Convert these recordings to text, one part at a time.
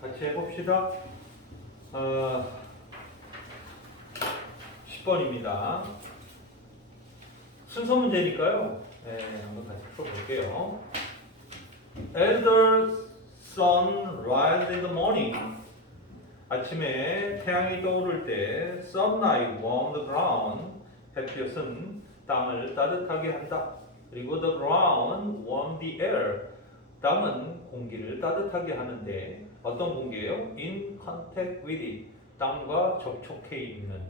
같이 해봅시다. 10번입니다. 순서 문제니까요. 네, 한번 같이 풀어볼게요. Elder sun rise in the morning. 아침에 태양이 떠오를 때 sunlight warm the ground. 햇볕은 땅을 따뜻하게 한다. 그리고 the ground warm the air. 땅은 공기를 따뜻하게 하는데 어떤 공기예요? In contact with it. 땅과 접촉해 있는.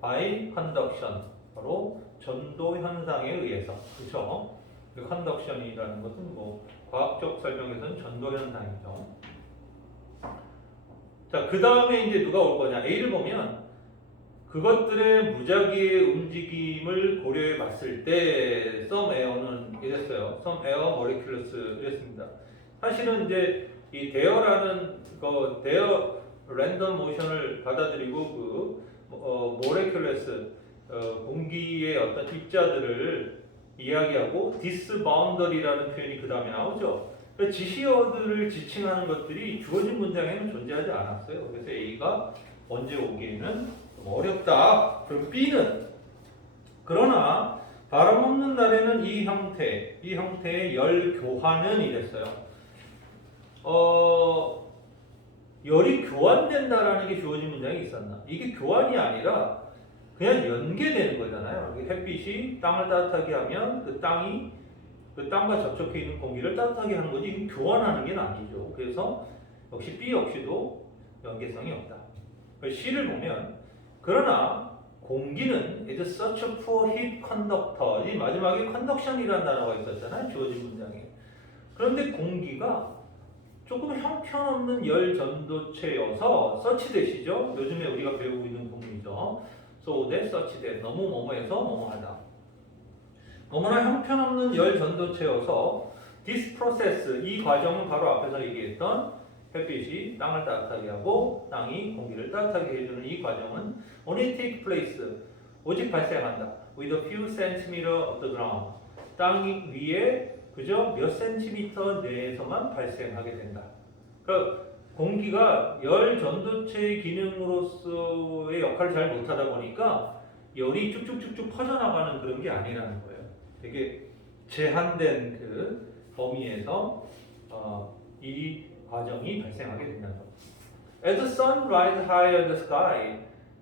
By conduction. 바로 전도 현상에 의해서. 그렇죠? 그 conduction이라는 것은 과학적 설명에서는 전도 현상이죠. 자, 그 다음에 이제 누가 올 거냐? A를 보면 그것들의 무작위의 움직임을 고려해 봤을 때 some air는 이랬어요. some air molecules 이랬습니다. 사실은 이제 이 대어라는 대어 랜덤 모션을 받아들이고 molecules 공기의 어떤 입자들을 이야기하고 this boundary라는 표현이 그 다음에 나오죠. 지시어들을 지칭하는 것들이 주어진 문장에는 존재하지 않았어요. 그래서 A가 언제 오기에는 좀 어렵다. 그럼 B는 그러나 바람 없는 날에는 이 형태의 열 교환은 이랬어요. 열이 교환된다라는 게 주어진 문장이 있었나? 이게 교환이 아니라 그냥 연계되는 거잖아요. 햇빛이 땅을 따뜻하게 하면 그 땅이 그 땅과 접촉해 있는 공기를 따뜻하게 하는 거지 이건 교환하는 게 아니죠. 그래서 역시 B 역시도 연계성이 없다. C를 보면 그러나 공기는 is such a poor heat conductor. 이 마지막에 conduction이라는 단어가 있었잖아요. 주어진 문장에. 그런데 공기가 조금 형편없는 열 전도체여서 such that이죠. 요즘에 우리가 배우고 있는 부분이죠. So that, such that. 너무 뭐뭐해서 뭐뭐하다. 너무나 형편없는 열 전도체여서 this process, 이 과정은 바로 앞에서 얘기했던 햇빛이 땅을 따뜻하게 하고 땅이 공기를 따뜻하게 해주는 이 과정은 only take place, 오직 발생한다. with a few centimeter of the ground. 땅 위에 그저 몇 센티미터 내에서만 발생하게 된다. 그러니까 공기가 열 전도체의 기능으로서의 역할을 잘 못하다 보니까 열이 쭉쭉쭉쭉 퍼져나가는 그런 게 아니라는 거예요. 되게 제한된 그 범위에서 이 과정이 발생하게 된다는 겁니다. As the sun rises higher in the sky,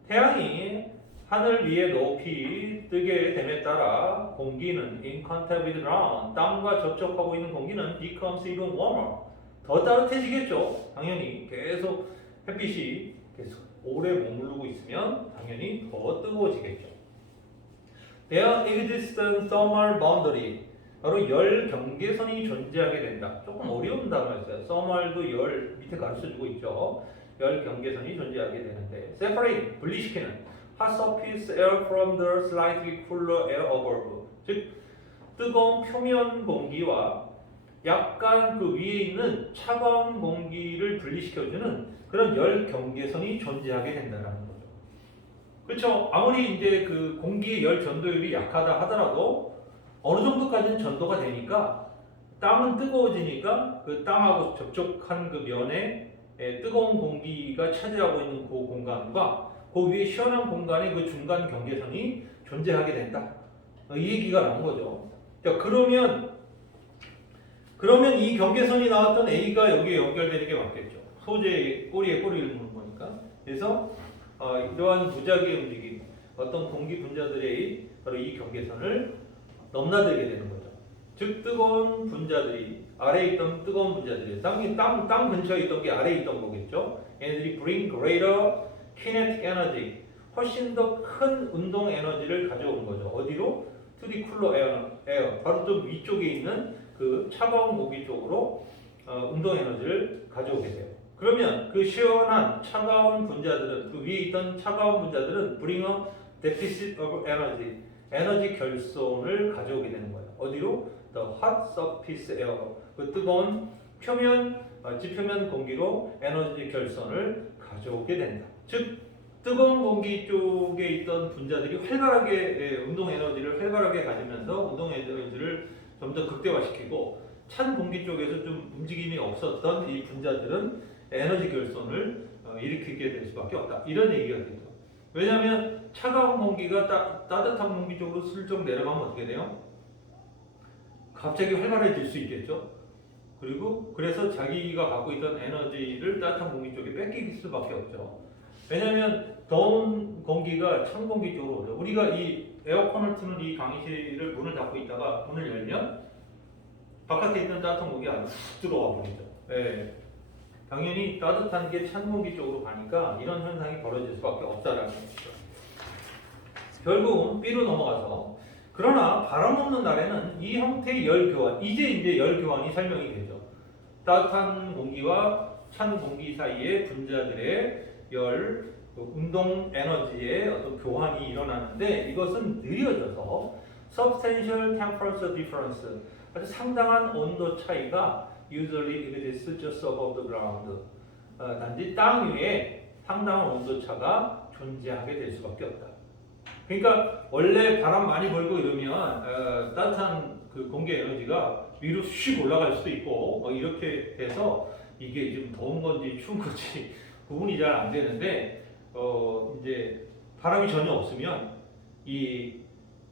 태양이 하늘 위에 높이 뜨게 됨에 따라 공기는 in contact with the ground, 땅과 접촉하고 있는 공기는 becomes even warmer, 더 따뜻해지겠죠. 당연히 계속 햇빛이 계속 오래 머무르고 있으면 당연히 더 뜨거워지겠죠. There exists a thermal boundary. 바로 열 경계선이 존재하게 된다. 조금 어려운 단어였어요. thermal도 열 밑에 가르쳐주고 있죠. 열 경계선이 존재하게 되는데 separate, 분리시키는 hot surface air from the slightly cooler air above. 즉 뜨거운 표면 공기와 약간 그 위에 있는 차가운 공기를 분리시켜주는 그런 열 경계선이 존재하게 된다는 거죠. 그렇죠. 아무리 이제 그 공기의 열 전도율이 약하다 하더라도 어느 정도까지는 전도가 되니까 땅은 뜨거워지니까 그 땅하고 접촉한 그 면에 뜨거운 공기가 차지하고 있는 그 공간과 그 위에 시원한 공간의 그 중간 경계선이 존재하게 된다. 이 얘기가 나온 거죠. 그러면 이 경계선이 나왔던 A가 여기에 연결되는 게 맞겠죠. 소재의 꼬리에 꼬리를 무는 거니까. 그래서 이러한 무작위의 움직임, 어떤 공기 분자들의 바로 이 경계선을 넘나들게 되는 거죠. 즉 뜨거운 분자들이 아래에 있던 뜨거운 분자들이 땅 근처에 있던 게 아래에 있던 거겠죠. 얘네들이 bring greater kinetic energy, 훨씬 더 큰 운동 에너지를 가져오는 거죠. 어디로? To the cooler air, 바로 좀 위쪽에 있는 그 차가운 공기 쪽으로 운동 에너지를 가져오게 돼요. 그러면 그 시원한 차가운 분자들은 그 위에 있던 차가운 분자들은 bring a deficit of energy, 에너지 결손을 가져오게 되는 거예요. 어디로? The hot surface air, 그 뜨거운 지표면 공기로 에너지 결손을 가져오게 된다. 즉 뜨거운 공기 쪽에 있던 분자들이 활발하게 운동 에너지를 활발하게 가지면서 운동 에너지를 좀 더 극대화시키고 찬 공기 쪽에서 좀 움직임이 없었던 이 분자들은 에너지 결손을 일으키게 될 수밖에 없다. 이런 얘기가 되죠. 왜냐하면 차가운 공기가 따뜻한 공기 쪽으로 슬쩍 내려가면 어떻게 돼요? 갑자기 활발해질 수 있겠죠. 그리고 그래서 자기가 갖고 있던 에너지를 따뜻한 공기 쪽에 뺏길 수밖에 없죠. 왜냐하면 더운 공기가 찬 공기 쪽으로 오죠. 우리가 이 에어컨을 트는 이 강의실을 문을 닫고 있다가 문을 열면 바깥에 있는 따뜻한 공기가 아주 훅 들어와 버리죠. 네. 당연히 따뜻한 게 찬 공기 쪽으로 가니까 이런 현상이 벌어질 수밖에 없다라는 것이죠. 결국은 B로 넘어가서 그러나 바람 없는 날에는 이 형태의 열 교환, 이제 열 교환이 설명이 되죠. 따뜻한 공기와 찬 공기 사이에 분자들의 열, 운동 에너지의 어떤 교환이 일어나는데 이것은 느려져서 substantial temperature difference, 아주 상당한 온도 차이가 usually exists just above the ground. 단지 땅 위에 상당한 온도 차가 존재하게 될 수밖에 없다. 그러니까 원래 바람 많이 불고 이러면 따뜻한 그 공기 에너지가 위로 슉 올라갈 수도 있고 이렇게 해서 이게 좀 더운 건지 추운 건지 구분이 잘 안 되는데 이제 바람이 전혀 없으면 이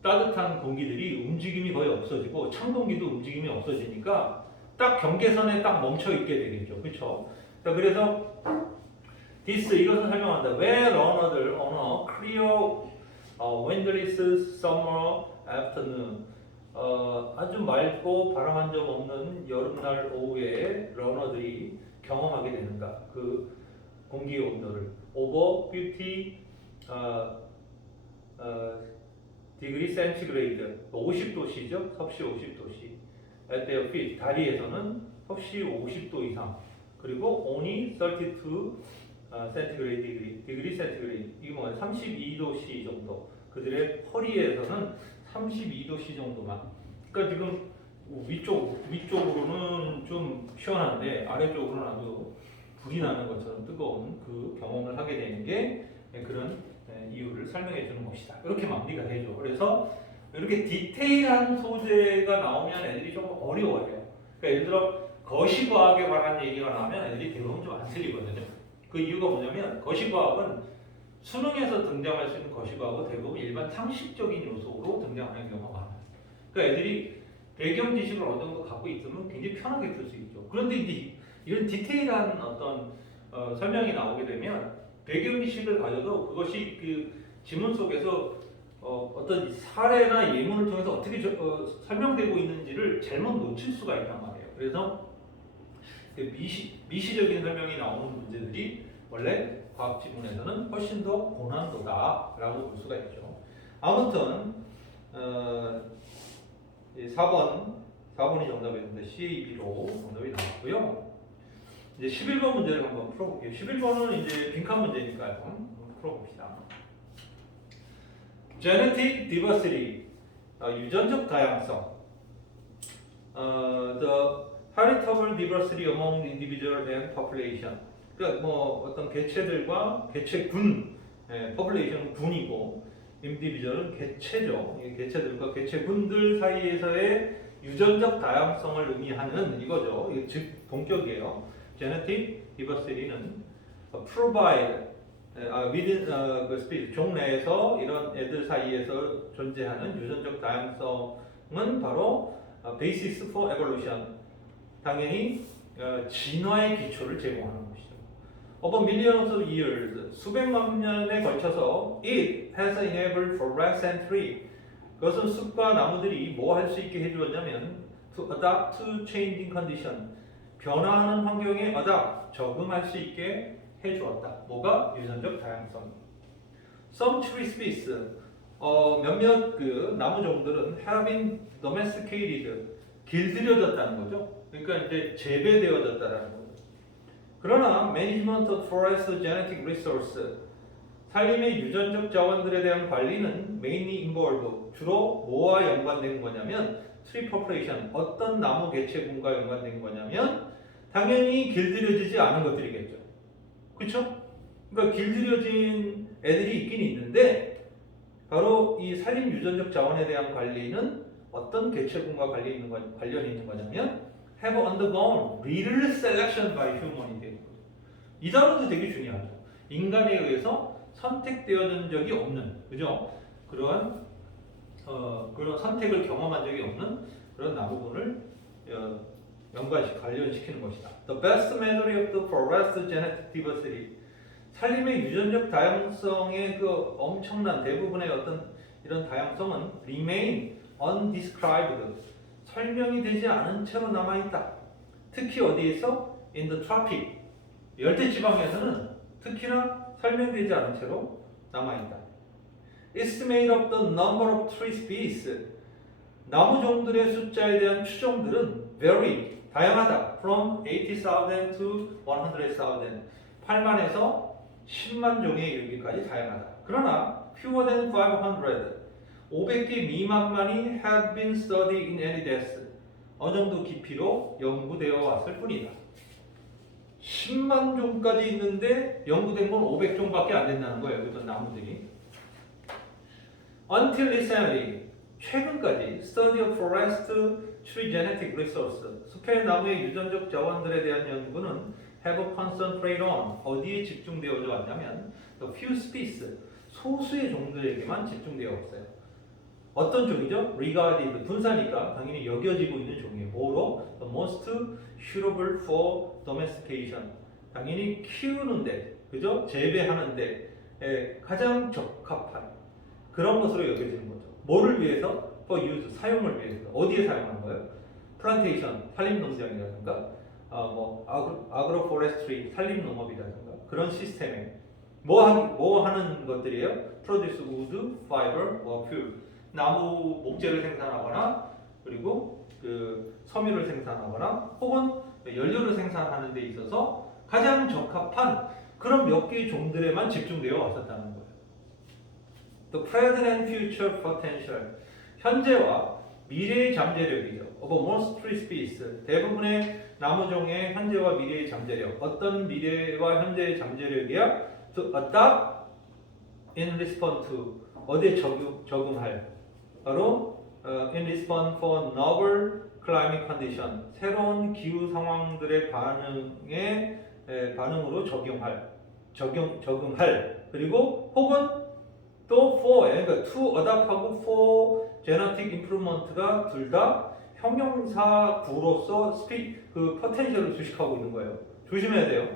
따뜻한 공기들이 움직임이 거의 없어지고 찬 공기도 움직임이 없어지니까 딱 경계선에 딱 멈춰 있게 되겠죠. 그렇죠? 그래서 this 이것은 설명한다. When runner들 on a clear windless summer afternoon 아주 맑고 바람 한 점 없는 여름날 오후에 러너들이 경험하게 되는가 그 공기의 온도를 over 50 degree centigrade 50도씨죠 섭씨 50도씨 at their feet 다리에서는 섭씨 50도 이상 그리고 only 32 centigrade degree centigrade 이게 뭐야 32도씨 정도 그들의 허리에서는 32도씨 정도만 그러니까 지금 위쪽으로는 좀 시원한데 아래쪽으로는 아주 불이 나는 것처럼 뜨거운 그 경험을 하게 되는 게 그런 이유를 설명해 주는 것이다. 이렇게 마무리가 되죠. 그래서 이렇게 디테일한 소재가 나오면 애들이 좀 어려워요. 그러니까 예를 들어 거시과학에 관한 얘기가 나오면 애들이 대부분 좀 안 틀리거든요. 그 이유가 뭐냐면 거시과학은 수능에서 등장할 수 있는 거시과학은 대부분 일반 상식적인 요소로 등장하는 경우가 많아요. 그러니까 애들이 배경 지식을 어느 정도 갖고 있으면 굉장히 편하게 풀 수 있죠. 그런데 이제 이런 디테일한 어떤 설명이 나오게 되면 배경 지식을 가져도 그것이 그 지문 속에서 어떤 사례나 예문을 통해서 어떻게 설명되고 있는지를 잘못 놓칠 수가 있단 말이에요. 그래서 미시적인 설명이 나오는 문제들이 원래 과학 지문에서는 훨씬 더 고난도다라고 볼 수가 있죠. 아무튼 4번이 정답이었는데 CAB로 정답이 나왔고요. 이제 11번 문제를 한번 풀어볼게요. 11번은 이제 빈칸 문제니까요. 한번 풀어봅시다. Genetic diversity, 유전적 다양성. The heritable diversity among individual and population. 그러니까 뭐 어떤 개체들과 개체군, population은 군이고, individual은 개체죠. 개체들과 개체군들 사이에서의 유전적 다양성을 의미하는 이거죠. 즉 동격이에요. Genetic diversity는 provide within the species 종 내에서 이런 애들 사이에서 존재하는 유전적 다양성은 바로 basis for evolution. 당연히 진화의 기초를 제공하는 것이죠. Over millions of years, 수백만 년에 걸쳐서 it has enabled forests and trees. 그것은 숲과 나무들이 뭐 할 수 있게 해주었냐면 to adapt to changing condition. 변화하는 환경에 adapt, 적응할 수 있게 해주었다. 뭐가? 유전적 다양성. Some tree species, 몇몇 그 나무 종들은 have been domesticated, 길들여졌다는 거죠. 그러니까 이제 재배되어졌다라는 거죠. 그러나 management of forest genetic resource, 산림의 유전적 자원들에 대한 관리는 mainly involve, 주로 뭐와 연관된 거냐면 tree population, 어떤 나무 개체군과 연관된 거냐면 당연히 길들여지지 않은 것들이겠죠. 그렇죠? 그러니까 길들여진 애들이 있긴 있는데 바로 이 산림 유전적 자원에 대한 관리는 어떤 개체군과 관련이 있는 거냐면 have undergone real selection by human이 되는 거죠. 이 단어도 되게 중요하죠. 인간에 의해서 선택되어진 적이 없는, 그죠? 그런 선택을 경험한 적이 없는 그런 나무군을 관련시키는 것이다. The vast majority of the forest genetic diversity. 산림의 유전적 다양성의 그 엄청난 대부분의 어떤 이런 다양성은 remain undescribed. 설명이 되지 않은 채로 남아있다. 특히 어디에서? In the tropic. 열대지방에서는 특히나 설명되지 않은 채로 남아있다. Estimate of the number of tree species. 나무 종들의 숫자에 대한 추정들은 vary, 다양하다. From 80,000 to 100,000. 8만에서 10만 종에 이르기까지 다양하다. 그러나 fewer than 500, 500개 미만만이 have been studied in any depth. 어느 정도 깊이로 연구되어 왔을 뿐이다. 10만 종까지 있는데 연구된 건 500종밖에 안 된다는 거예요. 어떤 나무들이. Until recently, 최근까지 study of forest tree genetic resource, 숲의 나무의 유전적 자원들에 대한 연구는 have concentrated on, 어디에 집중되어져 왔냐면 the few species, 소수의 종들에게만 집중되어 왔어요. 어떤 종이죠? regarded, 분사니까 당연히 여겨지고 있는 종이에요. 뭐로? the most suitable for domestication, 당연히 키우는데, 그죠? 재배하는데 가장 적합한 그런 것으로 여겨지는 거죠. 뭐를 위해서? for use, 사용을 위해서. 어디에 사용하는 거예요? plantation, 산림농장이라든가 agroforestry, 산림농업이라든가 그런 시스템에 뭐 하는 것들이에요? produce wood, fiber, or fuel. 나무 목재를 생산하거나 그리고 그 섬유를 생산하거나 혹은 연료를 생산하는 데 있어서 가장 적합한 그런 몇 개의 종들에만 집중되어 왔었다는 거예요. The present and future potential, 현재와 미래의 잠재력이죠. Of most tree species, 대부분의 나무종의 현재와 미래의 잠재력. 어떤 미래와 현재의 잠재력이야? To adapt in response to, 어디에 적응할. 바로 in response for novel climate condition, 새로운 기후 상황들의 반응으로 적응할. 그리고 혹은 또 for, 그러니까 to adapt하고 for genetic improvement가 둘 다 형용사 구로서 그 포텐셜을 주식하고 있는 거예요. 조심해야 돼요.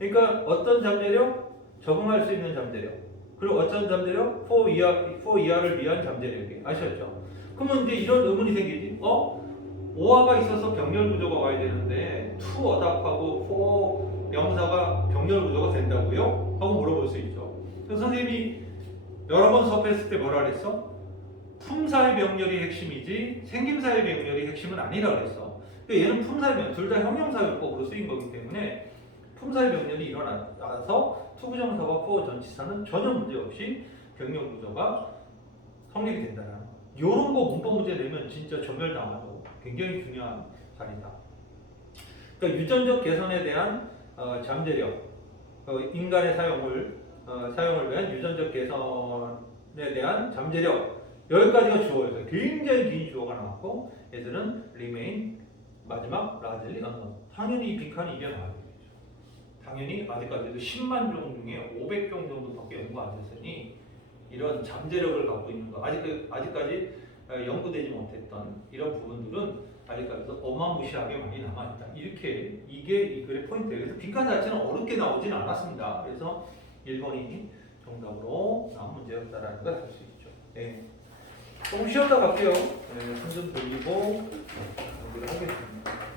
그러니까 어떤 잠재력? 적응할 수 있는 잠재력. 그리고 어떤 잠재력? for 이하를 위한 잠재력이. 아셨죠? 그러면 이제 이런 의문이 생기지. 오화가 있어서 병렬 구조가 와야 되는데 to adapt하고 for 명사가 병렬 구조가 된다고요? 하고 물어볼 수 있죠. 그래서 선생님이 여러 번 수업했을 때 뭐라 그랬어? 품사의 병렬이 핵심이지 생김사의 병렬이 핵심은 아니라 그랬어. 그러니까 얘는 품사의 병렬, 둘 다 형용사용법으로 쓰인 거기 때문에 품사의 병렬이 일어나서 투부정사와 for 전치사는 전혀 문제없이 병렬 구조가 성립이 된다는 거. 이런 거 문법 문제 내면 진짜 전멸당하고 굉장히 중요한 자리다. 그러니까 유전적 개선에 대한 잠재력, 인간의 사용을 위한 유전적 개선에 대한 잠재력, 여기까지가 주어여서 굉장히 긴 주어가 나왔고 얘들은 remain, 마지막 largely unknown. 당연히 이 빈칸이 이게 나와야 되겠죠. 당연히 아직까지도 10만 종 중에 500종 정도밖에 연구 안 됐으니 이런 잠재력을 갖고 있는 거 아직까지 연구되지 못했던 이런 부분들은 아직까지도 어마무시하게 많이 남아있다. 이게 이 글의 포인트예요. 그래서 빈칸 자체는 어렵게 나오진 않았습니다. 그래서 1번이 정답으로 나온 문제였다라는 걸 알 수 있죠. 네. 조금 쉬었다 갈게요. 네, 손 좀 돌리고 연구를 하겠습니다.